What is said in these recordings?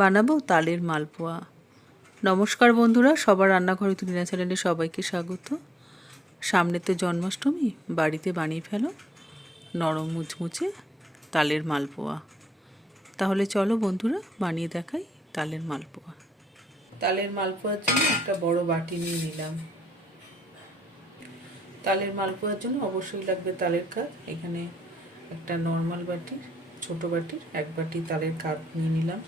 বানাবো তালের মালপোয়া। নমস্কার বন্ধুরা, সবার রান্নাঘরে তুলিনা চ্যানেলে সবাইকে স্বাগত। সামনে তো জন্মাষ্টমী, বাড়িতে বানিয়ে ফেলো নরম মুচমুচে তালের মালপোয়া। তাহলে চলো বন্ধুরা, বানিয়ে দেখাই তালের মালপোয়া। তালের মালপোয়ার জন্য একটা বড় বাটি নিয়ে নিলাম। তালের মালপোয়ার জন্য অবশ্যই লাগবে তালের কাপ। এখানে একটা নর্মাল বাটির, ছোট বাটির, এক বাটি তালের কাপ নিয়ে নিলাম।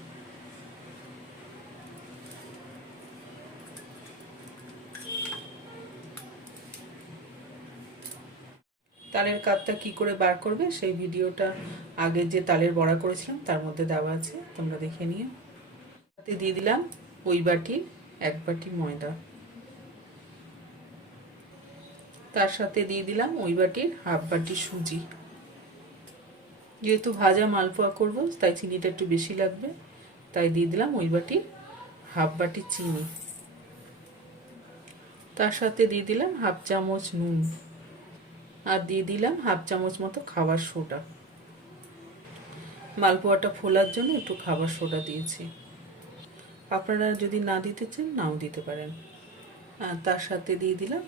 তালের কাপটা কি করে বার করবে? সেই ভিডিওটা আগে যে তালের বড়া করেছিলাম, তার মধ্যে দেওয়া আছে, তোমরা দেখে নিও। তাতে দিয়ে দিলাম ওই বাটির এক বাটি ময়দা। তার সাথে দিয়ে দিলাম ওই বাটির হাফ বাটি সুজি। যেহেতু ভাজা মালপোয়া করব, তাই চিনিটা একটু বেশি লাগবে। তাই দিয়ে দিলাম ওই বাটির হাফ বাটি চিনি। তার সাথে দিয়ে দিলাম হাফ চামচ নুন। আর দিয়ে দিলাম হাফ চামচ মতো খাবার সোডা। মালপোয়াটা ফোলার জন্য একটু খাবার সোডা দিয়েছি। আপনারা যদি না দিতে চান, নাও দিতে পারেন। আর তার সাথে দিয়ে দিলাম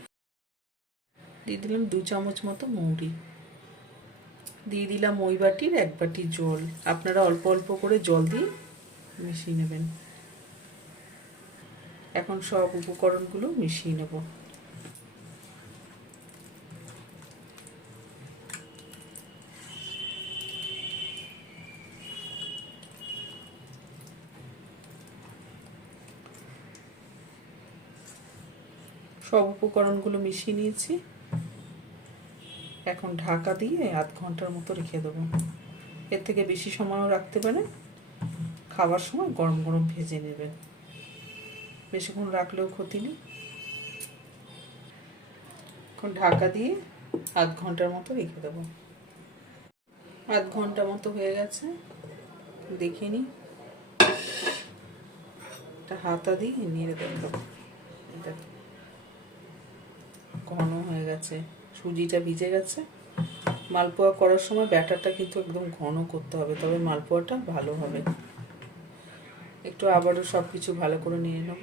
দিয়ে দিলাম দু চামচ মতো মৌরি। দিয়ে দিলাম ওই বাটির এক বাটি জল। আপনারা অল্প অল্প করে জল দিয়ে মিশিয়ে নেবেন। এখন সব উপকরণগুলো মিশিয়ে নেব। সব উপকরণগুলো মিশিয়ে নিয়েছি। এখন ঢাকা দিয়ে আধ ঘণ্টার মতো রেখে দেবো। এর থেকে বেশি সময়ও রাখতে পারেন খাবার সময় গরম গরম ভেজে নেবেন। বেশিক্ষণ রাখলেও ক্ষতি নেই। এখন ঢাকা দিয়ে আধ ঘণ্টার মতো রেখে দেবো। আধ ঘণ্টা মতো হয়ে গেছে। দেখে নিই। হাতা দিয়ে নেড়ে দেখো। ঘন হয়ে গেছে, সুজিটা ভিজে গেছে। মালপোয়া করার সময় ব্যাটারটা কিন্তু একদম ঘন করতে হবে, তবে মালপোয়াটা ভালো হবে। একটু আবারও সব কিছু ভালো করে নিয়ে নেব।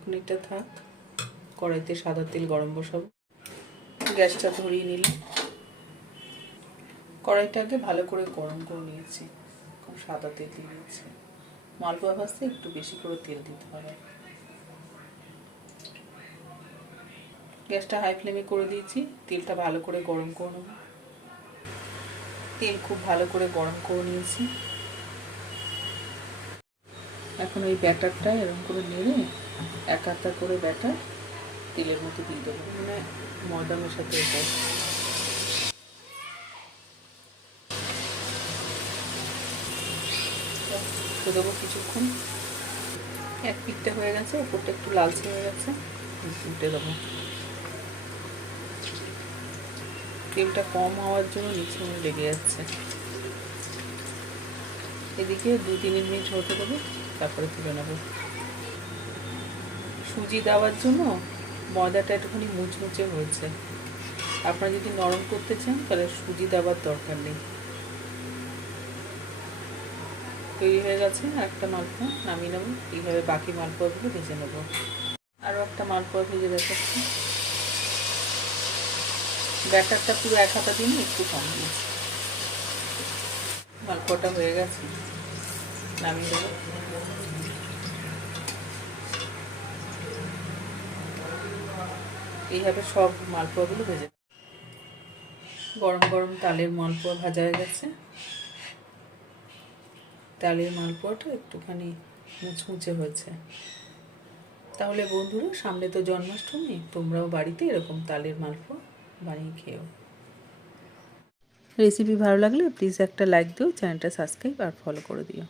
খানিকটা থাক, কড়াইতে সাদা তেল গরম বসাবো। গ্যাসটা ধরিয়ে নিলাম। কড়াইটাকে ভালো করে গরম করে নিয়েছি সাদা তেল দিয়ে দিয়েছি। মালপোয়া ভাজতে একটু বেশি করে তেল দিতে হবে। গ্যাসটা হাই ফ্লেমে করে দিয়েছি। তেলটা ভালো করে গরম করে নেব। তেল খুব ভালো করে গরম করে নিয়েছি। এখন ওই ব্যাটারটা এরকম করে নেড়ে এক হাতা করে ব্যাটার তেলের মধ্যে দিয়ে দেবো। মানে ময়দা মেশাতে এটা দেবো কিছুক্ষণ। এক পিঠটা হয়ে গেছে ওপরটা একটু লালচে হয়ে গেছে। উল্টে দেবো। তেলটা কম হওয়ার জন্য নিচে লেগে যাচ্ছে। এদিকে দু তিন মিনিট হতে দেবো তারপরে তুলে নেব। সুজি দেওয়ার জন্য ময়দাটা একটুখানি মুচমুচে হয়েছে। আপনারা যদি নরম করতে চান তাহলে সুজি দেওয়ার দরকার নেই। তৈরি হয়ে গেছে একটা মালপোয়া নামিয়ে নেব। এইভাবে বাকি মালপোয়াগুলো ভেজে নেব। আরও একটা মালপোয়া ভেজে দেখাচ্ছি। ব্যাটারটা পুরো এক হাতা দিন একটু কম দিয়েছি। মালপোয়াটা হয়ে গেছে। নামিয়ে দেবো এইভাবে সব মালপোয়াগুলো ভেজে গরম গরম তালের মালপোয়া ভাজা হয়ে গেছে। তালের মালপোয়াটা একটুখানি মুচমুচে হয়েছে। তাহলে বন্ধুরা, সামনে তো জন্মাষ্টমী, তোমরাও বাড়িতে এরকম তালের মালপোয়া বানিয়ে খেও রেসিপি ভালো লাগলে প্লিজ একটা লাইক দিও চ্যানেলটা সাবস্ক্রাইব আর ফলো করে দিও।